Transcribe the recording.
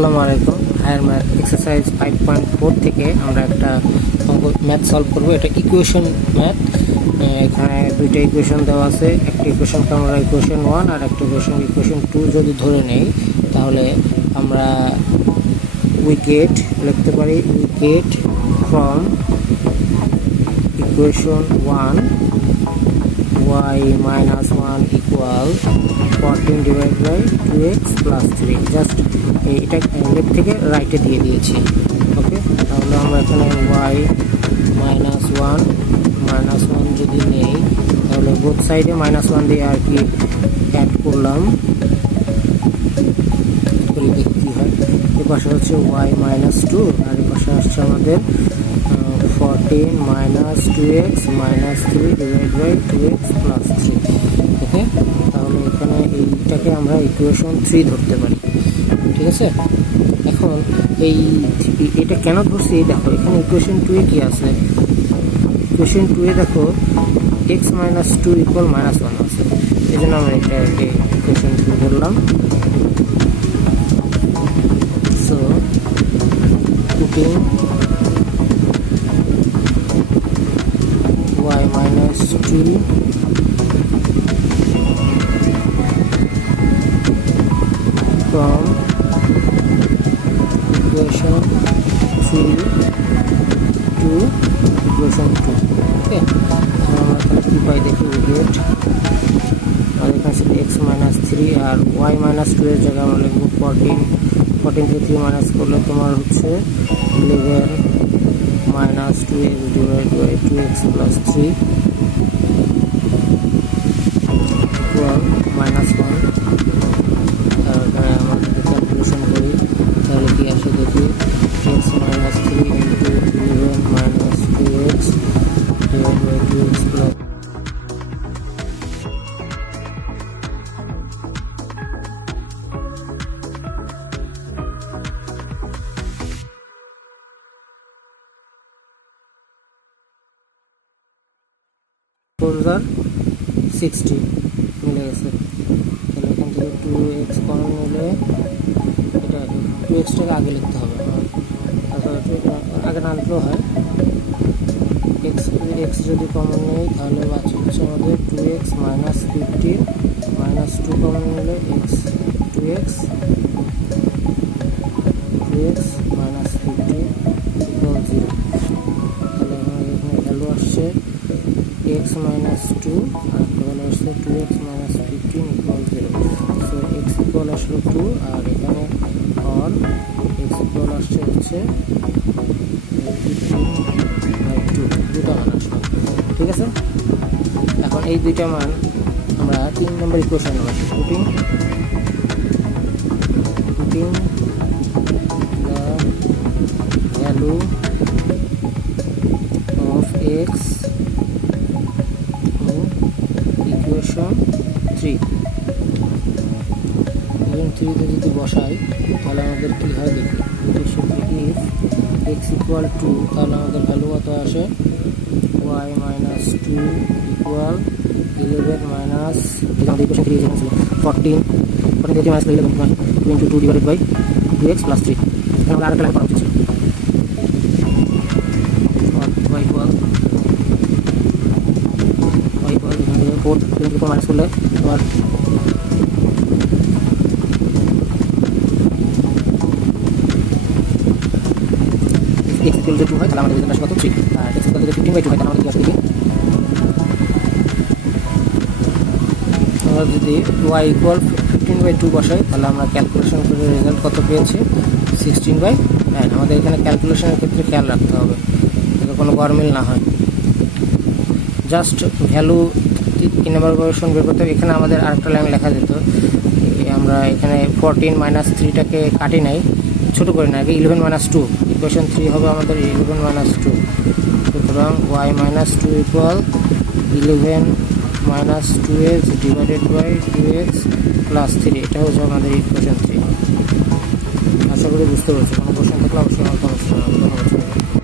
আসসালামু আলাইকুম। Higher math exercise 5.4 থেকে আমরা একটা ম্যাথ সলভ করব। এটা ইকুয়েশন ম্যাথ। এখানে দুইটা ইকুয়েশন দেওয়া আছে। একটা ইকুয়েশনকে আমরা ইকুয়েশন 1 আর একটা ইকুয়েশন 2 যদি ধরে নেই, তাহলে আমরা লিখতে পারি we get from equation 1 y minus 1 equal 14 divided by 2x plus 3। Just এটা লেফট থেকে রাইটে দিয়ে দিয়েছি। ওকে, তাহলে আমরা এখানে y minus 1 যদি নেই, তাহলে বোথ সাইডে -1 দিয়ে আর কি অ্যাড করলাম। দেখি কী হয়। এ পাশে হচ্ছে y minus 2 আর এ পাশে আসছে আমাদের 14 minus 2x minus 3 divided by 2x plus 3। ওকে, তাহলে এখানে এইটাকে আমরা ইকুয়েশন 3 ধরতে পারি। ঠিক আছে, এখন এটা কেন ধরছি দেখো, এখানে ইকুয়েশন 2 এ কি আছে? ইকুয়েশন 2 এ দেখো x minus 2 equal -1 আছে, এই জন্য আমরা এটাকে ইকুয়েশন 2 ধরলাম। So putting y minus 2 from equation 3 to equation 2। ওকে, আমরা এখানে কী পাই দেখি, উই গেট, আর এখানে ছিল x minus 3 আর y minus 2 এর জায়গায় আমরা লিখবো 14 থেকে 3 মাইনাস করলে তোমার হচ্ছে 11 minus 2x divided by 2x plus 3 equal -1। আর এখানে আমরা যদি ক্যালকুলেশন করি তাহলে কি আসে দেখি, x minus 3 into 11 minus 2x divided by 2x plus আর 60 মিলে গেছে। তাহলে এখান থেকে 2x কমন নিলে এটা 2xটাকে আগে লিখতে হবে, আগে না লিখলেও হয়। x যদি কমন নেই তাহলে বাকি হচ্ছে আমাদের 2x minus 15 minus 2 কমন নিলে 2x minus 15 equal 0। তাহলে আমাদের এখানে ভ্যালু আসছে x minus 2 আর ভ্যালু আসছে 2x minus 15 equal 0। So x equal আসলো 2 আর এখানে অর x equal আসছে হচ্ছে 15/2, দুটা মান আসলো। ঠিক আছে, এখন এই দুইটা মান আমরা 3 নম্বর ইকুয়েশন বসাই। Putting the value of x equation 3 তে যদি বসাই তাহলে আমাদের কী হয় দেখি, ইকুয়েশন 3 ইফ x equal 2, তাহলে আমাদের ভ্যালু কত আসে, y minus 2 equal 11 minus, আমাদের ইকুয়েশন 3 ছিল 14 থেকে minus 11 2 into 2 divided by 2x plus 3। এখানে আমরা আরেকটা লাইন করা উচিত ছিল, y equal এখানে 4 মাইনাস করলে তোমার x equal to 2 হয়, তাহলে আমাদের রেজাল্ট আসবে কত 3। আর x equal to 15/2 হয়, তাহলে আমাদের কি আসবে দেখি, আমরা যদি y equal 15/2 বসাই তাহলে আমরা ক্যালকুলেশন করে রেজাল্ট কত পেয়েছি, 16/9। আমাদের এখানে ক্যালকুলেশনের ক্ষেত্রে খেয়াল রাখতে হবে যাতে কোনো গরমিল না হয়। জাস্ট ভ্যালু 3 নম্বর ইকুয়েশন বের করতে হবে। এখানে আমাদের আরেকটা লাইন লেখা যেত, আমরা এখানে 14 minus 3টাকে কাটি নাই, ছোটো করে না, আগে 11 minus 2, ইকুয়েশন 3 হবে আমাদের 11 minus 2। সুতরাং y minus 2 equal 11 minus 2x divided by 2x plus 3। এটা হচ্ছে আমাদের ইকুয়েশন 3। আশা করি বুঝতে পারছি। কোনো কোশ্চেন থাকলে অবশ্যই আমার কমেন্টস করবেন। ধন্যবাদ।